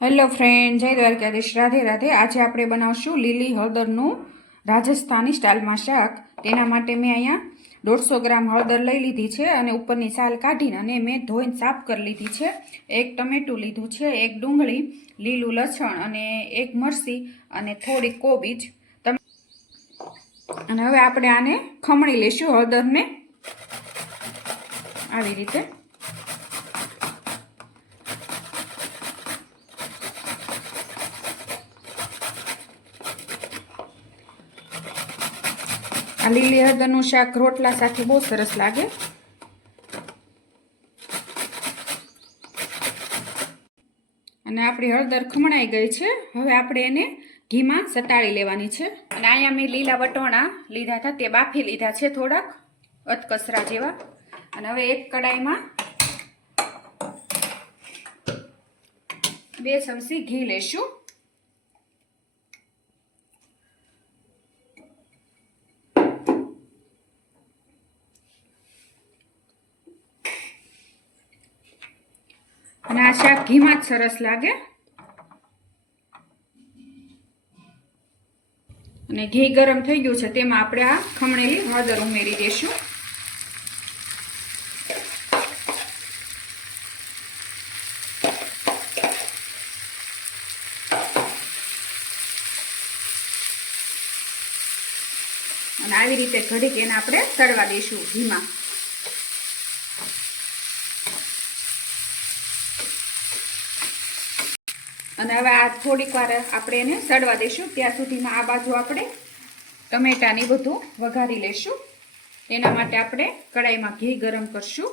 Hello friend, જય દ્વારકાધીશ, રાધે રાધે। આજે આપણે બનાવશું લીલી હળદરનું રાજસ્થાની સ્ટાઇલમાં શાક। તેના માટે મેં અહીંયા 150 ગ્રામ હળદર લઈ લીધી છે અને ઉપરની છાલ કાઢીને અને મેં ધોઈને સાફ કરી લીધી છે। એક ટમેટું લીધું છે, એક ડુંગળી, લીલું લસણ અને એક મરચી અને થોડી કોબીજ। અને હવે આપણે આને ખમણી લેશું હળદરને આવી રીતે। આ લીલી હળદરનું શાક રોટલા સાથે બહુ સરસ લાગે। અને આપણી હળદર ખમણાઈ ગઈ છે। હવે આપણે એને ઘીમાં સતાળી લેવાની છે। અને અહીંયા મેં લીલા વટોણા લીધા હતા, તે બાફી લીધા છે થોડાક અધકચરા જેવા। અને હવે એક કડાઈમાં 2 ચમચી ઘી લેશું। અને આ શાક ઘીમાં જ સરસ લાગે। અને ઘી ગરમ થઈ ગયું છે, તેમાં આપણે આ ખમણેલી હળદર ઉમેરી દઈશું। અને આવી રીતે ઘડીક એને આપણે તળવા દઈશું ઘીમાં। અને હવે આ થોડીક વાર આપણે એને સડવા દઈશું। ત્યાં સુધીમાં આ બાજુ આપણે ટમેટાની બધું વઘારી લેશું। તેના માટે આપણે કડાઈમાં ઘી ગરમ કરશું।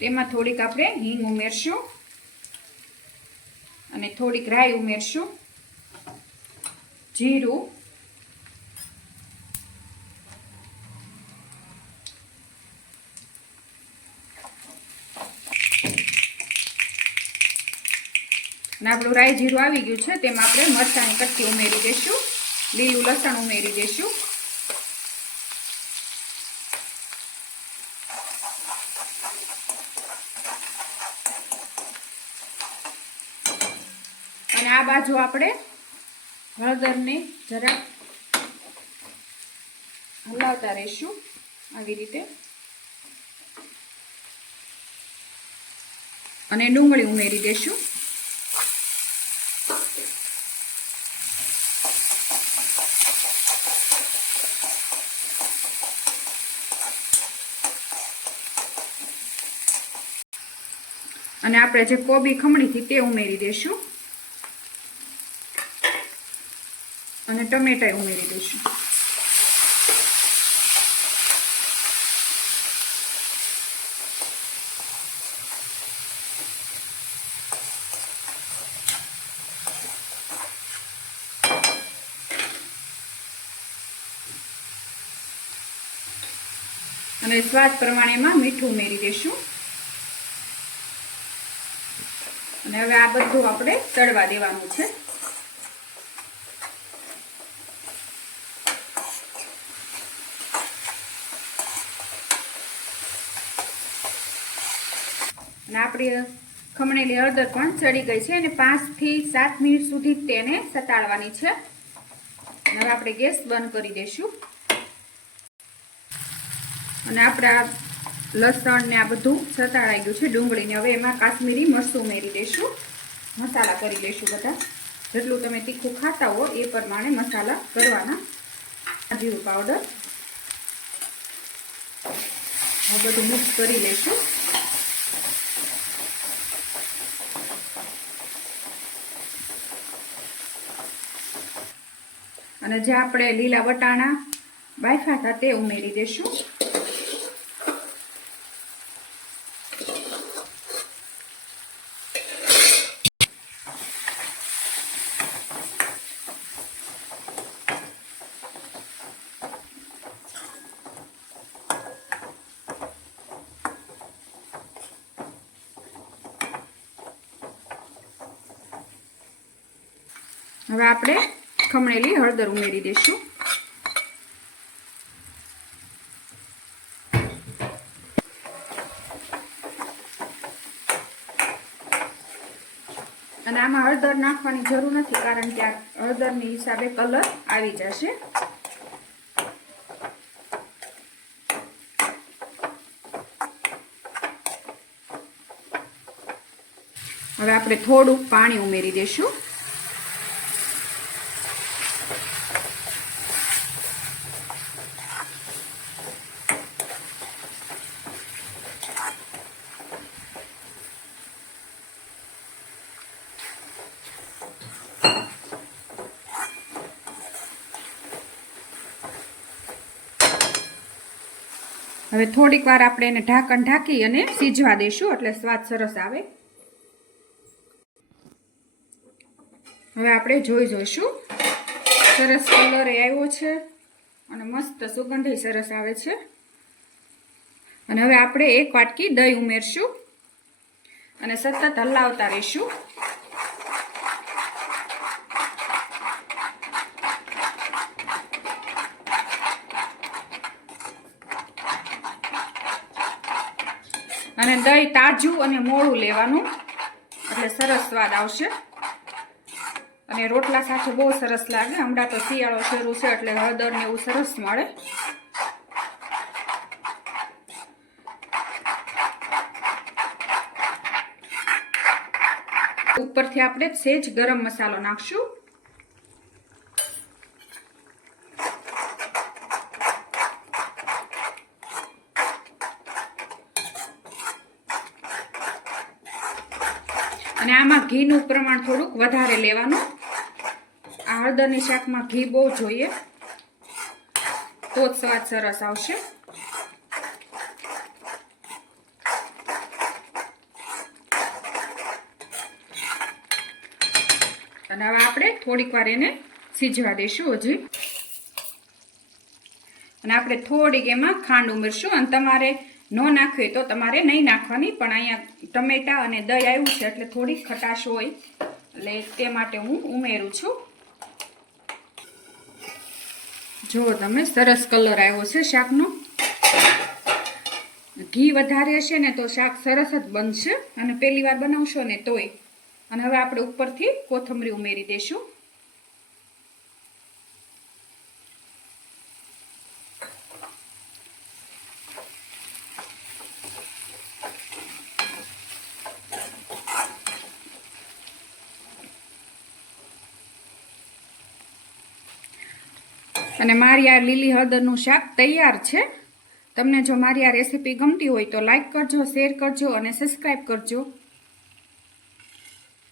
તેમાં થોડીક આપણે હિંગ ઉમેરશું અને થોડીક રાઈ ઉમેરશું, જીરું, અને આપણું રાઈ જીરું આવી ગયું છે, તેમાં આપણે મરચાંની કટકી ઉમેરી દઈશું, લીલું લસણ ઉમેરી દઈશું। અને આ બાજુ આપણે હળદરને જરા હલાવતા રહીશું આવી રીતે। અને ડુંગળી ઉમેરી દઈશું। અને આપણે જે કોબી ખમણી હતી તે ઉમેરી દઈશું અને ટમેટા ઉમેરી દઈશું। અને સ્વાદ પ્રમાણે એમાં મીઠું ઉમેરી દઈશું। અને હવે આ બધું આપણે તળવા દેવાનું છે। અને આપણી ખમણેલી હળદર પણ ચડી ગઈ છે અને 5 થી 7 મિનિટ સુધી તેને સતાડવાની છે। હવે આપણે ગેસ બંધ કરી દઈશું। અને આપણા લસણ ને આ બધું સતાડાઈ ગયું છે, ડુંગળીને। હવે એમાં કાશ્મીરી મરચું ઉમેરી દઈશું, મસાલા કરી લઈશું બધા। જેટલું તમે તીખું ખાતા હો એ પ્રમાણે મસાલા કરવાના। જીરું પાવડર બધું મિક્સ કરી લઈશું। અને જે આપણે લીલા વટાણા બાફ્યા હતા તે ઉમેરી દઈશું। હવે આપણે ખમણેલી હળદર ઉમેરી દઈશું. અને આમાં હળદર નાખવાની જરૂર નથી, કારણ કે આ હળદરની હિસાબે કલર આવી જશે. હવે આપણે થોડુંક પાણી ઉમેરી દઈશું. હવે થોડીક વાર આપણે એને ઢાંકણ ઢાંકી અને સીજવા દઈશું, એટલે સ્વાદ સરસ આવે. હવે આપણે જોઈશું સરસ કલર આવ્યો છે અને મસ્ત સુગંધ સરસ આવે છે. અને હવે આપણે 1 વાટકી દહીં ઉમેરશું અને સતત હલાવતા રહીશું. અને દહીં તાજું અને મોળું લેવાનું, એટલે સરસ સ્વાદ આવશે. અને રોટલા સાથે બહુ સરસ લાગે. હમણાં તો શિયાળો શરૂ છે એટલે હળદર ને એવું સરસ મળે. ઉપરથી આપણે સેજ ગરમ મસાલો નાખશું. અને આમાં ઘીનું પ્રમાણ થોડુંક વધારે લેવાનું. આ હળદરની શાકમાં ઘી બહુ જોઈએ, તો જ સ્વાદ સરસ આવશે. અને હવે આપણે થોડીક વાર એને સીજવા દઈશું હજી. અને આપણે થોડીક એમાં ખાંડ ઉમેરશું. અને તમારે ન નાખવી તો તમારે નહીં નાખવાની, પણ અહીંયા ટમેટા અને દહીં આવ્યું છે એટલે થોડીક ખટાશ હોય, એટલે તે માટે હું ઉમેરું છું. જો તમે સરસ કલર આવ્યો છે શાકનો. ઘી વધારે હશે ને તો શાક સરસ જ બનશે, અને પહેલી વાર બનાવશો ને તોય. અને હવે આપણે ઉપરથી કોથમરી ઉમેરી દઈશું. અને મારી આ લીલી હળદરનું શાક તૈયાર છે. તમને જો મારી આ રેસીપી ગમતી હોય તો લાઈક કરજો, શેર કરજો અને સબસ્ક્રાઈબ કરજો.